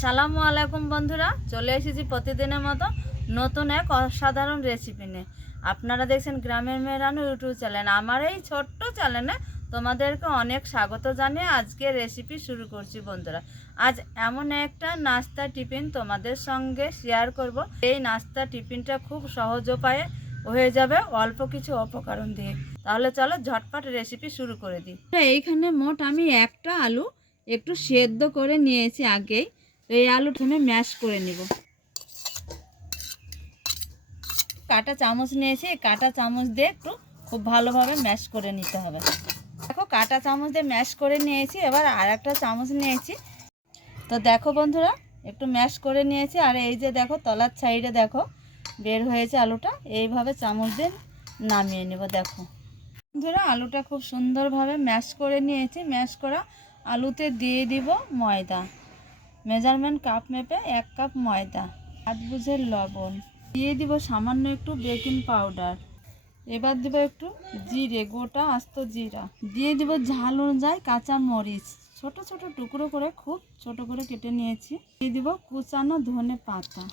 আসসালামু আলাইকুম বন্ধুরা, চলে এসেছি প্রতিদিনের মতো নতুন এক অসাধারণ রেসিপি নিয়ে। আপনারা দেখছেন গ্রামের মেয়ে রানু ইউটিউব চ্যানেল। আমার এই ছোট্ট চ্যানেলে তোমাদেরকে অনেক স্বাগত জানিয়ে আজকে রেসিপি শুরু করছি বন্ধুরা। আজ এমন একটা নাস্তা টিফিন তোমাদের সঙ্গে শেয়ার করব। এই নাস্তা টিফিনটা খুব সহজ উপায়ে হয়ে যাবে অল্প কিছু উপকরণ দিয়ে। তাহলে চলো ঝটপট রেসিপি শুরু করে দিই। এইখানে মোট আমি একটা আলু একটু সেদ্ধ করে নিয়েছি আগেই। এই আলু প্রথমে ম্যাশ করে নিব। কাঁটা চামচ নিয়েছি, কাঁটা চামচ দিয়ে একটু খুব ভালোভাবে ম্যাশ করে নিতে হবে। দেখো কাঁটা চামচ দিয়ে ম্যাশ করে নিয়েছি। এবার আর একটা চামচ নিয়েছি। তো দেখো বন্ধুরা, একটু ম্যাশ করে নিয়েছি। আর এই যে দেখো তলার সাইডে দেখো বের হয়েছে আলুটা, এইভাবে চামচ দিয়ে নামিয়ে নেব। দেখো বন্ধুরা, আলুটা খুব সুন্দরভাবে ম্যাশ করে নিয়েছি। ম্যাশ করা আলুতে দিয়ে দিব ময়দা, মেজারমেন্ট কাপ মেপে 1 কাপ ময়দা, হাত বুঝে লবণ, দিয়ে দিব সামান্য একটু বেকিং পাউডার। এবার দিব একটু জিরে, গোটা আস্ত জিরা, দিয়ে দিব ঝাল অনুযায়ী কাঁচা মরিচ ছোট ছোট টুকরো করে খুব ছোট করে কেটে নিয়েছি, দিয়ে দিব কুচানো ধনে পাতা,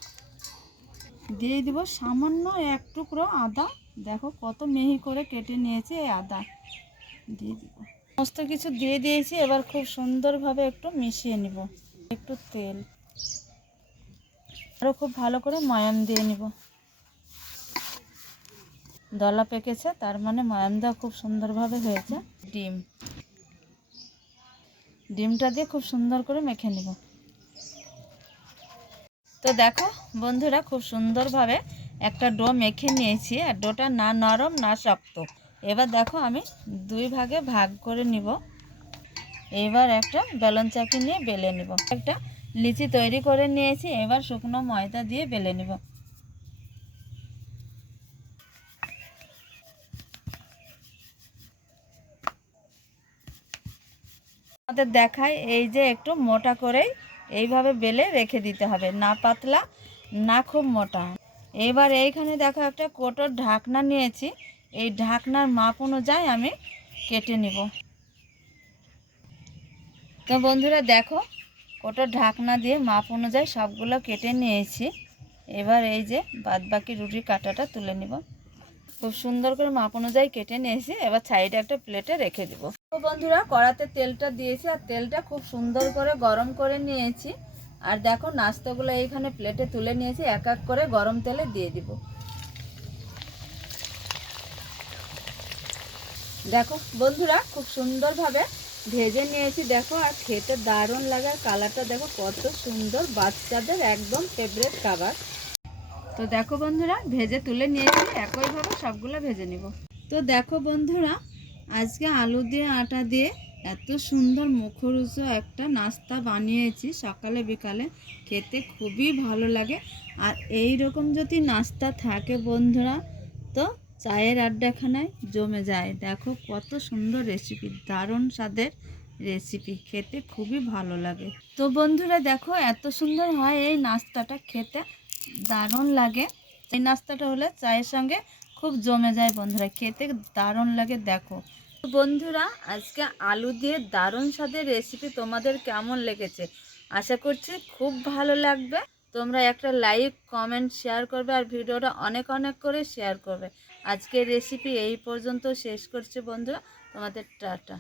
দিয়ে দিব সামান্য 1 টুকরো আদা। দেখো কত মিহি করে কেটে নিয়েছি এই আদা, দিয়ে দিব। সমস্ত কিছু দিয়ে দিয়েছি। এবার খুব সুন্দরভাবে একটু মিশিয়ে নিব। একটু তেল, আরও খুব ভালো করে ময়াম দিয়ে নিব। দলা পেকেছে, তার মানে ময়াম দেওয়া খুব সুন্দরভাবে হয়েছে। ডিমটা দিয়ে খুব সুন্দর করে মেখে নিব। তো দেখো বন্ধুরা, খুব সুন্দরভাবে একটা ডো মেখে নিয়েছি। আর ডোটা না নরম না শক্ত। এবার দেখো আমি 2 ভাগে ভাগ করে নিব। এবার একটা বেলন চাকি নিয়ে বেলে নিব। একটা লিচি তৈরি করে নিয়েছি। এবার শুকনো ময়দা দিয়ে বেলে নিব। আমাদের দেখায় এই যে একটু মোটা করেই এইভাবে বেলে রেখে দিতে হবে, না পাতলা না খুব মোটা। এবার এইখানে দেখো একটা কোটোর ঢাকনা নিয়েছি। এই ঢাকনার মাপ অনুযায়ী আমি কেটে নিব। তো বন্ধুরা দেখো, কোটোর ঢাকনা দিয়ে মাপ অনুযায়ী সবগুলো কেটে নিয়েছি। এবার এই যে বাদবাকি রুটির কাঁটাটা তুলে নিব। খুব সুন্দর করে মাপ অনুযায়ী কেটে নিয়েছি। এবার সাইডে একটা প্লেটে রেখে দিব। তো বন্ধুরা, কড়াতে তেলটা দিয়েছি আর তেলটা খুব সুন্দর করে গরম করে নিয়েছি। আর দেখো নাস্তাগুলো এইখানে প্লেটে তুলে নিয়েছি, এক এক করে গরম তেলে দিয়ে দিব। দেখো বন্ধুরা, খুব সুন্দরভাবে ভেজে নিয়েছি। দেখো আর খেতে দারুণ লাগে। কালারটা দেখো কত সুন্দর, বাচ্চাদের একদম ফেভারিট খাবার। তো দেখো বন্ধুরা, ভেজে তুলে নিয়েছি। একইভাবে সবগুলো ভেজে নিব। তো দেখো বন্ধুরা, আজকে আলু দিয়ে আটা দিয়ে এত সুন্দর মুখরোচক একটা নাস্তা বানিয়েছি। সকালে বিকালে খেতে খুবই ভালো লাগে। আর এই রকম যদি নাস্তা থাকে বন্ধুরা, তো চায়ের আড্ডাখানায় জমে যায়। দেখো কত সুন্দর রেসিপি, দারুণ স্বাদের রেসিপি, খেতে খুবই ভালো লাগে। তো বন্ধুরা দেখো এত সুন্দর হয় এই নাস্তাটা, খেতে দারুণ লাগে। এই নাস্তাটা হলে চায়ের সঙ্গে খুব জমে যায় বন্ধুরা, খেতে দারুণ লাগে। দেখো বন্ধুরা, আজকে আলু দিয়ে দারুণ স্বাদের রেসিপি তোমাদের কেমন লেগেছে? আশা করছি খুব ভালো লাগবে। তোমরা একটা লাইক কমেন্ট শেয়ার করবে আর ভিডিওটা অনেক অনেক করে শেয়ার করবে। আজকের রেসিপি এই পর্যন্ত শেষ করছি বন্ধুরা, তোমাদের টাটা।